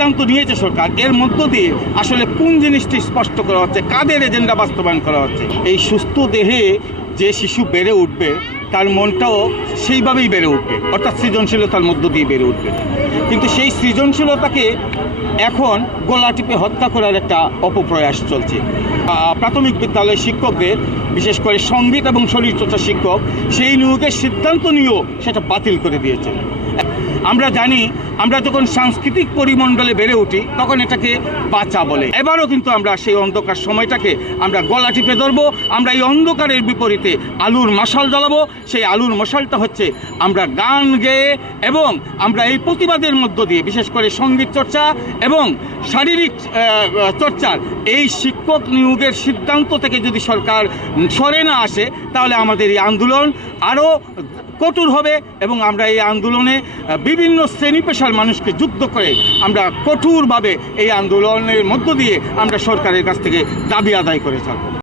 সিদ্ধান্ত নিয়েছে সরকার, এর মধ্য দিয়ে আসলে কোন জিনিসটি স্পষ্ট করা হচ্ছে, কাদের এজেন্ডা বাস্তবায়ন করা হচ্ছে। এই সুস্থ দেহে যে শিশু বেড়ে উঠবে তার মনটাও সেইভাবেই বেড়ে উঠবে, অর্থাৎ সৃজনশীলতার মধ্য দিয়ে বেড়ে উঠবে। কিন্তু সেই সৃজনশীলতাকে এখন গলা টিপে হত্যা করার একটা অপপ্রয়াস চলছে। প্রাথমিক বিদ্যালয়ের শিক্ষকদের, বিশেষ করে সঙ্গীত এবং শরীরচর্চা শিক্ষক, সেই নিয়োগের সিদ্ধান্ত নিয়েও সেটা বাতিল করে দিয়েছে। আমরা জানি, আমরা যখন সাংস্কৃতিক পরিমণ্ডলে বেড়ে উঠি তখন এটাকে বাঁচা বলে। এবারও কিন্তু আমরা সেই অন্ধকার সময়টাকে আমরা গলা টিপে ধরবো। আমরা এই অন্ধকারের বিপরীতে আলুর মশাল জ্বালাবো। সেই আলুর মশালটা হচ্ছে আমরা গান গেয়ে এবং আমরা এই প্রতিবাদের মধ্য দিয়ে, বিশেষ করে সঙ্গীত চর্চা এবং শারীরিক চর্চার এই শিক্ষক নিয়োগের সিদ্ধান্ত থেকে যদি সরকার সরে না আসে, তাহলে আমাদের এই আন্দোলন আরও কঠোর হবে এবং আমরা এই আন্দোলনে বিভিন্ন শ্রেণী পেশার মানুষকে যুক্ত করে আমরা কঠোরভাবে এই আন্দোলনের মধ্য দিয়ে আমরা সরকারের কাছ থেকে দাবি আদায় করে থাকব।